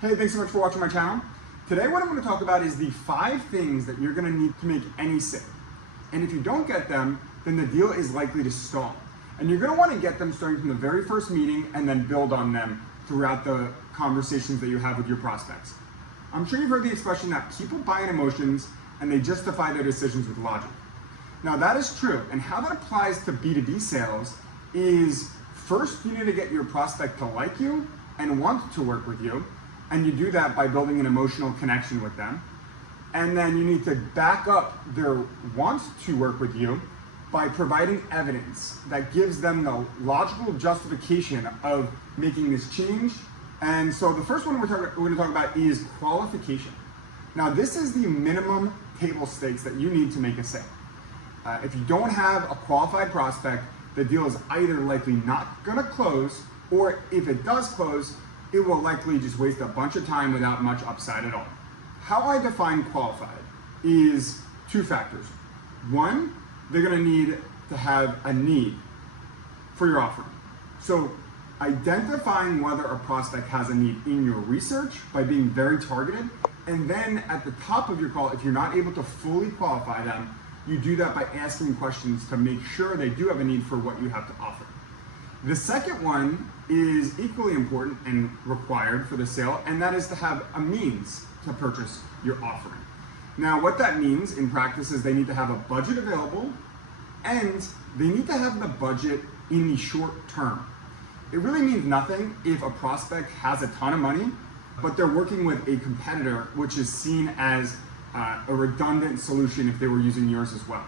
Hey, thanks so much for watching my channel. Today what I'm going to talk about is the 5 things that you're going to need to make any sale. And if you don't get them, then the deal is likely to stall. And you're going to want to get them starting from the very first meeting and then build on them throughout the conversations that you have with your prospects. I'm sure you've heard the expression that people buy in emotions and they justify their decisions with logic. Now that is true, and how that applies to B2B sales is first you need to get your prospect to like you and want to work with you. And you do that by building an emotional connection with them. And then you need to back up their want to work with you by providing evidence that gives them the logical justification of making this change. And so the first one we're going to talk about is qualification. Now this is the minimum table stakes that you need to make a sale. If you don't have a qualified prospect, the deal is either likely not going to close, or if it does close, it will likely just waste a bunch of time without much upside at all. How I define qualified is 2 factors. One, they're going to need to have a need for your offering. So identifying whether a prospect has a need in your research by being very targeted, and then at the top of your call, if you're not able to fully qualify them, you do that by asking questions to make sure they do have a need for what you have to offer. The second one is equally important and required for the sale, and that is to have a means to purchase your offering. Now, what that means in practice is they need to have a budget available, and they need to have the budget in the short term. It really means nothing if a prospect has a ton of money, but they're working with a competitor, which is seen as a redundant solution if they were using yours as well.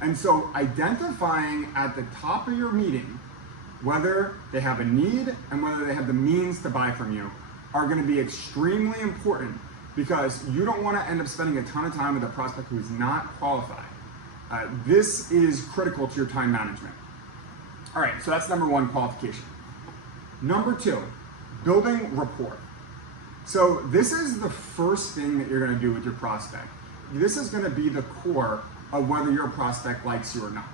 And so identifying at the top of your meeting whether they have a need and whether they have the means to buy from you are going to be extremely important, because you don't want to end up spending a ton of time with a prospect who is not qualified. This is critical to your time management. All right, so that's number 1, qualification. Number 2, building rapport. So this is the first thing that you're going to do with your prospect. This is going to be the core of whether your prospect likes you or not.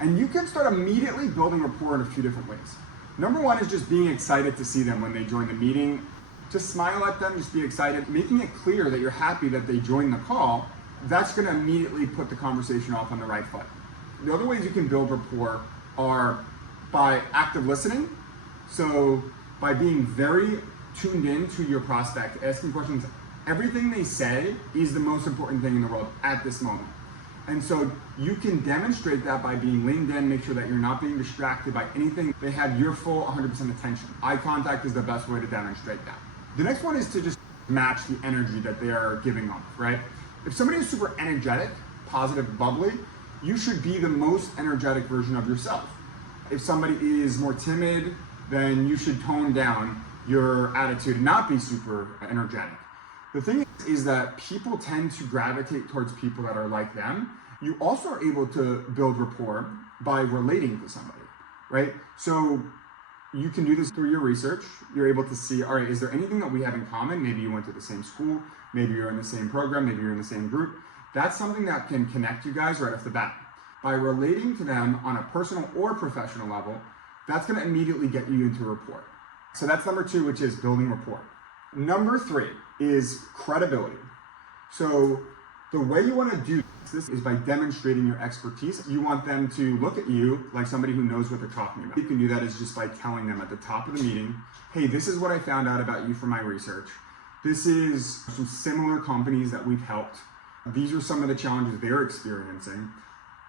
And you can start immediately building rapport in a few different ways. Number 1 is just being excited to see them when they join the meeting. Just smile at them, just be excited, making it clear that you're happy that they joined the call. That's going to immediately put the conversation off on the right foot. The other ways you can build rapport are by active listening. So by being very tuned in to your prospect, asking questions. Everything they say is the most important thing in the world at this moment. And so you can demonstrate that by being leaned in, make sure that you're not being distracted by anything. They have your full 100% attention. Eye contact is the best way to demonstrate that. The next one is to just match the energy that they are giving off, right? If somebody is super energetic, positive, bubbly, you should be the most energetic version of yourself. If somebody is more timid, then you should tone down your attitude and not be super energetic. The thing is that people tend to gravitate towards people that are like them. You also are able to build rapport by relating to somebody, right? So you can do this through your research. You're able to see, all right, is there anything that we have in common? Maybe you went to the same school, maybe you're in the same program, maybe you're in the same group. That's something that can connect you guys right off the bat. By relating to them on a personal or professional level, that's going to immediately get you into rapport. So that's number 2, which is building rapport. Number 3 is credibility. So the way you want to do this is by demonstrating your expertise. You want them to look at you like somebody who knows what they're talking about. You can do that is just by telling them at the top of the meeting, hey, this is what I found out about you from my research. This is some similar companies that we've helped. These are some of the challenges they're experiencing.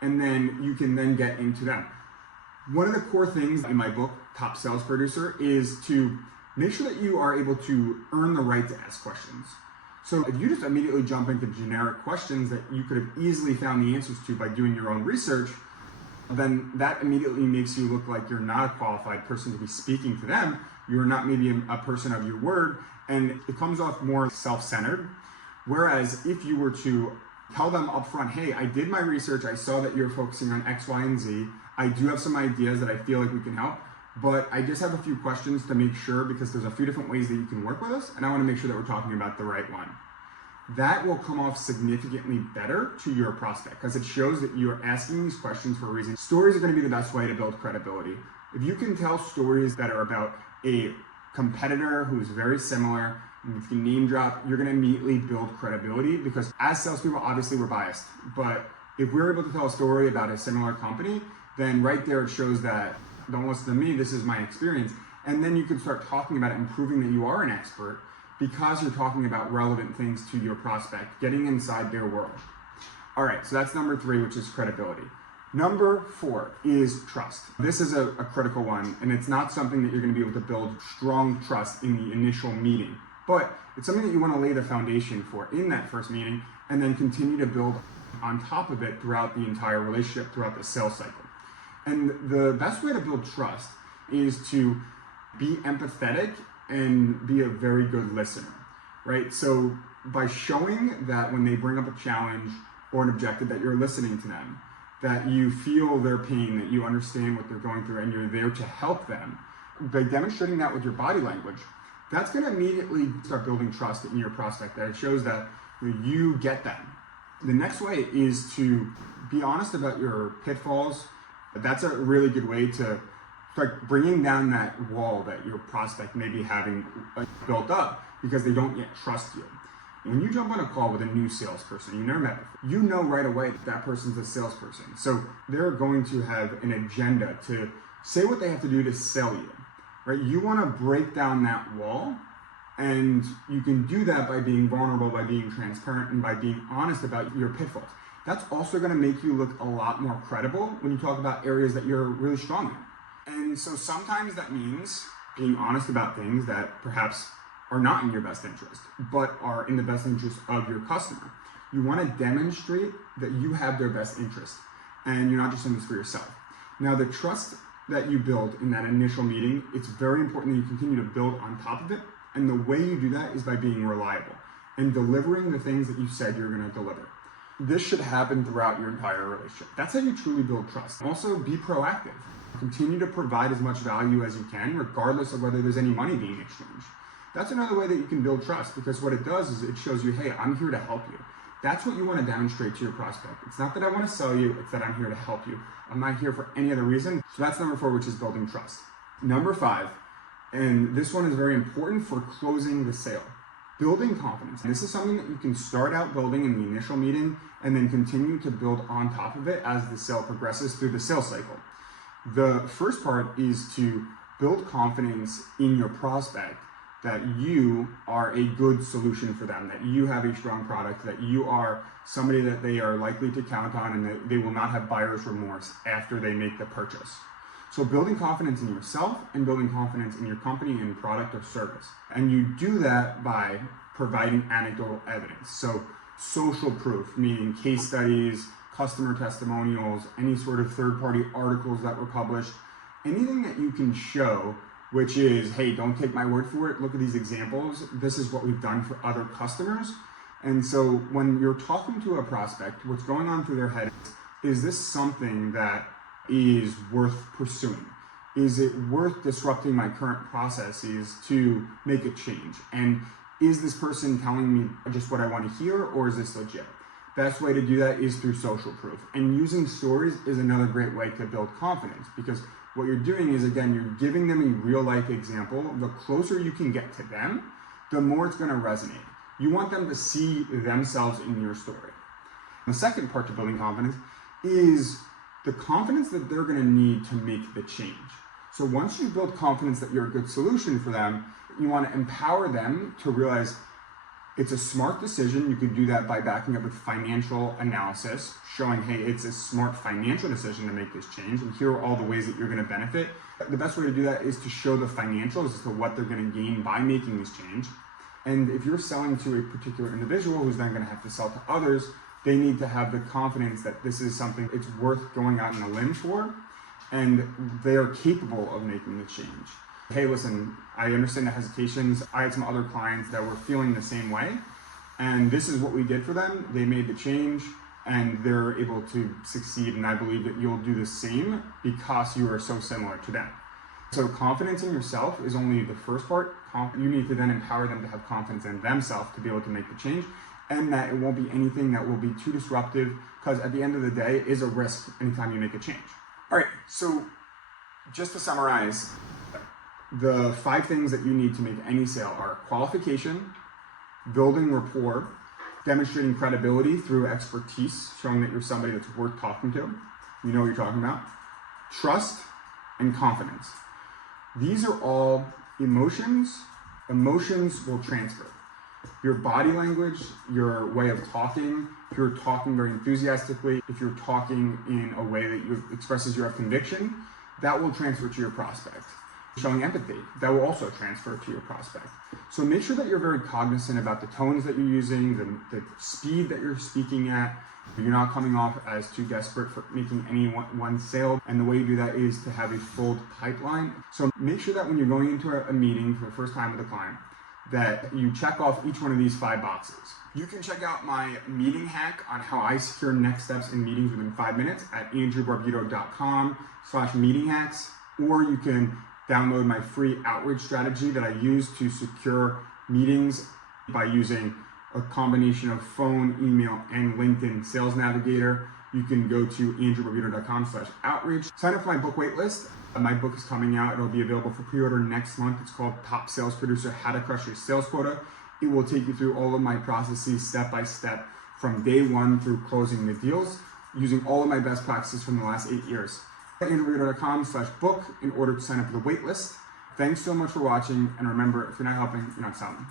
And then you can then get into them. One of the core things in my book, Top Sales Producer, is to make sure that you are able to earn the right to ask questions. So if you just immediately jump into generic questions that you could have easily found the answers to by doing your own research, then that immediately makes you look like you're not a qualified person to be speaking to them. You're not maybe a person of your word, and it comes off more self-centered. Whereas if you were to tell them up front, hey, I did my research, I saw that you're focusing on X, Y, and Z. I do have some ideas that I feel like we can help, but I just have a few questions to make sure, because there's a few different ways that you can work with us, and I want to make sure that we're talking about the right one. That will come off significantly better to your prospect, because it shows that you're asking these questions for a reason. Stories are going to be the best way to build credibility. If you can tell stories that are about a competitor who is very similar, And if you name drop, you're going to immediately build credibility, because as salespeople, obviously we're biased. But if we're able to tell a story about a similar company, then right there it shows that don't listen to me, this is my experience. And then you can start talking about it and proving that you are an expert because you're talking about relevant things to your prospect, getting inside their world. All right, so that's number 3, which is credibility. Number 4 is trust. This is a critical one, and it's not something that you're going to be able to build strong trust in the initial meeting, but it's something that you want to lay the foundation for in that first meeting and then continue to build on top of it throughout the entire relationship, throughout the sales cycle. And the best way to build trust is to be empathetic and be a very good listener, right? So by showing that when they bring up a challenge or an objective, that you're listening to them, that you feel their pain, that you understand what they're going through, and you're there to help them, by demonstrating that with your body language, that's going to immediately start building trust in your prospect, that it shows that you get them. The next way is to be honest about your pitfalls. That's a really good way to start bringing down that wall that your prospect may be having built up because they don't yet trust you. When you jump on a call with a new salesperson you never met before, you know right away that that person's a salesperson. So they're going to have an agenda to say what they have to do to sell you, right? You want to break down that wall, and you can do that by being vulnerable, by being transparent, and by being honest about your pitfalls. That's also going to make you look a lot more credible when you talk about areas that you're really strong in. And so sometimes that means being honest about things that perhaps are not in your best interest, but are in the best interest of your customer. You want to demonstrate that you have their best interest, and you're not just in this for yourself. Now, the trust that you build in that initial meeting, it's very important that you continue to build on top of it. And the way you do that is by being reliable and delivering the things that you said you're going to deliver. This should happen throughout your entire relationship. That's how you truly build trust. Also, be proactive. Continue to provide as much value as you can, regardless of whether there's any money being exchanged. That's another way that you can build trust, because what it does is it shows you, hey, I'm here to help you. That's what you want to demonstrate to your prospect. It's not that I want to sell you, it's that I'm here to help you. I'm not here for any other reason. So that's number 4, which is building trust. Number 5, and this one is very important for closing the sale. Building confidence. This is something that you can start out building in the initial meeting and then continue to build on top of it as the sale progresses through the sales cycle. The first part is to build confidence in your prospect that you are a good solution for them, that you have a strong product, that you are somebody that they are likely to count on, and that they will not have buyer's remorse after they make the purchase. So building confidence in yourself and building confidence in your company and product or service. And you do that by providing anecdotal evidence. So social proof, meaning case studies, customer testimonials, any sort of third-party articles that were published, anything that you can show, which is, hey, don't take my word for it, look at these examples, this is what we've done for other customers. And so when you're talking to a prospect, what's going on through their head is this something that is worth pursuing? Is it worth disrupting my current processes to make a change? And is this person telling me just what I want to hear, or is this legit? Best way to do that is through social proof. And using stories is another great way to build confidence, because what you're doing is, again, you're giving them a real life example. The closer you can get to them, the more it's going to resonate. You want them to see themselves in your story. The second part to building confidence is the confidence that they're going to need to make the change. So once you build confidence that you're a good solution for them, you want to empower them to realize it's a smart decision. You could do that by backing up with financial analysis, showing, hey, it's a smart financial decision to make this change, and here are all the ways that you're going to benefit. The best way to do that is to show the financials as to what they're going to gain by making this change. And if you're selling to a particular individual who's then going to have to sell to others, they need to have the confidence that this is something it's worth going out on a limb for, and they are capable of making the change. Hey, listen, I understand the hesitations. I had some other clients that were feeling the same way, and this is what we did for them. They made the change, and they're able to succeed, and I believe that you'll do the same because you are so similar to them. So confidence in yourself is only the first part. You need to then empower them to have confidence in themselves to be able to make the change, and that it won't be anything that will be too disruptive, because at the end of the day, it is a risk anytime you make a change. All right, so just to summarize, the 5 things that you need to make any sale are qualification, building rapport, demonstrating credibility through expertise, showing that you're somebody that's worth talking to, you know what you're talking about, trust, and confidence. These are all emotions. Emotions will transfer. Your body language, your way of talking, if you're talking very enthusiastically, if you're talking in a way that expresses your conviction, that will transfer to your prospect. Showing empathy, that will also transfer to your prospect. So make sure that you're very cognizant about the tones that you're using, the speed that you're speaking at. You're not coming off as too desperate for making any one sale. And the way you do that is to have a full pipeline. So make sure that when you're going into a meeting for the first time with a client, that you check off each one of these 5 boxes. You can check out my meeting hack on how I secure next steps in meetings within 5 minutes at andrewbarbuto.com/meeting hacks, or you can download my free outreach strategy that I use to secure meetings by using a combination of phone, email, and LinkedIn Sales Navigator. You can go to andrewbarbuto.com/outreach. Sign up for my book waitlist. My book is coming out. It'll be available for pre-order next month. It's called Top Sales Producer: How to Crush Your Sales Quota. It will take you through all of my processes step by step from day one through closing the deals, using all of my best practices from the last 8 years. andrewbarbuto.com/book in order to sign up for the waitlist. Thanks so much for watching, and remember, if you're not helping, you're not selling.